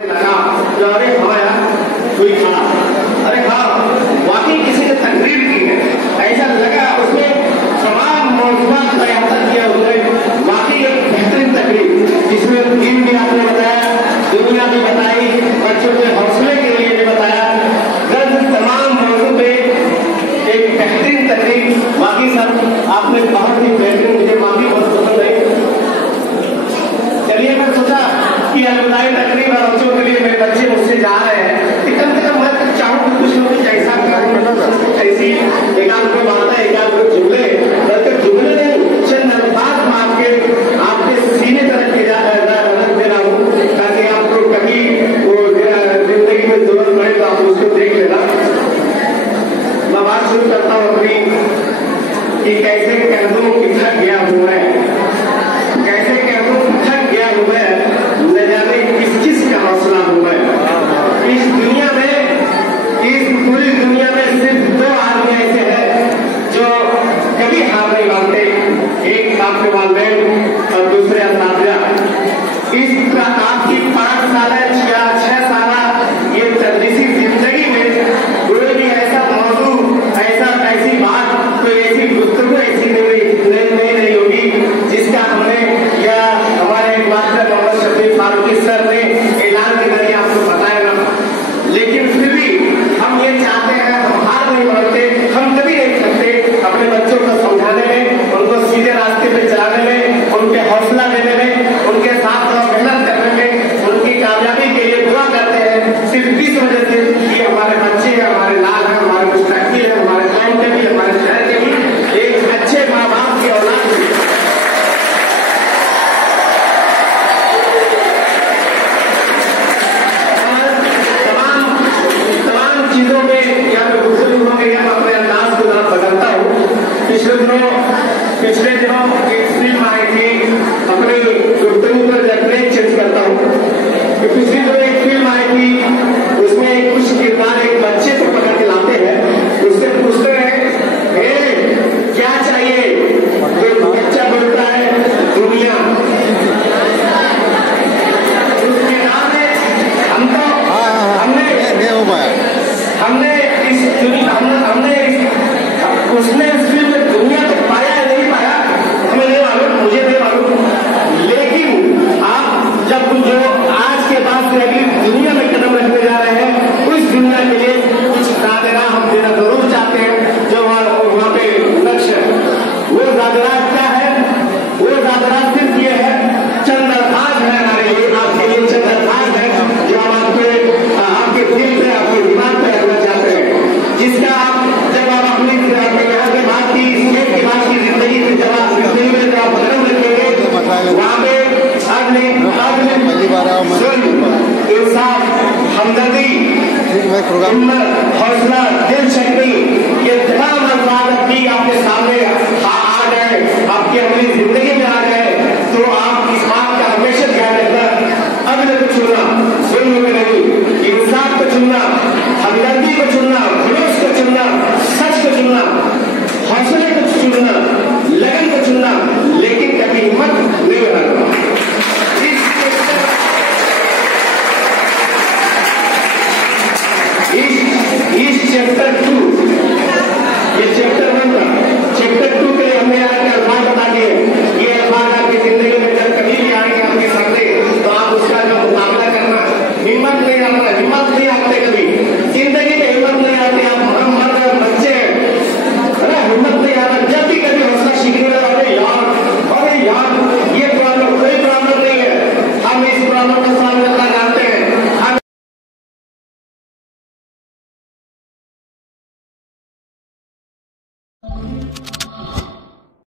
अरे हाँ यार कोई खाना, अरे हाँ वाकई किसी ने तकरीर की है, ऐसा लगा उसमें तमाम मौजूदात बयान किया हुआ है। वाकई एक बेहतरीन तकरीर जिसमें दीन भी आपने बताया, दुनिया भी बताई, बच्चों के हौसले के लिए भी बताया, तमाम मौजूद पे एक बेहतरीन तकरीर। वाकई सर आपने बहुत ही बेहतरीन, मुझे वाकई बहुत पसंद है। चलिए मैं सोचा कि अलविदाई तकरीर और बच्चों के लिए मेरे बच्चे मुझसे जा रहे हैं कि कम से कम मैं चाहूँ कि कुछ लोग ऐसा ऐसी एकांत को बांधता एकांत को जुमले बल्कि जुमले नहीं चंद अल्फाज में आपके सीने तरफ के रख दे रहा हूँ ताकि आपको कभी वो जिंदगी में जरूरत पड़े तो आप उसको देख लेना। मैं बात शुरू करता हूँ अपनी कि कैसे कह दूँ कि थक गया हुआ है, कैसे कह दूँ थक गया हुआ है, न जाने किस का हौसला हुआ है। इस दुनिया में, इस पूरी दुनिया में सिर्फ दो आदमी ऐसे हैं जो कभी हार नहीं मानते, एक आपके वालिदैन और दूसरे असातिज़ा। इस आपकी 5 साल 6 साल ये तदरीसी जिंदगी में कोई भी ऐसा मौजू, ऐसी बात, कोई ऐसी गुफ्तगू ऐसी नहीं होगी जिसका हमने या हमारे एक बात मोहम्मद शफी फारूकी सर ने ऐलान के जरिए आपको बताया ना। लेकिन फिर भी हम ये चाहते हैं, हम हार नहीं मानते, हम कभी नहीं थकते अपने बच्चों को समझाने में, उनको सीधे रास्ते पे चलाने में, उनके हौसला देने में, उनके साथ मेहनत करने में, उनकी कामयाबी के लिए दुआ करते हैं। सिर्फ इस वजह से कि हमारे बच्चे हैं, हमारे लाल हैं, हमारे मुस्तकबिल है, हमारे कौम के भी, हमारे शहर के भी एक अच्छे माँ बाप की औलाद भी। तमाम चीजों में या तो गुफ्तगू होंगे या अपने अंदाज को बदलता हूँ। पिछले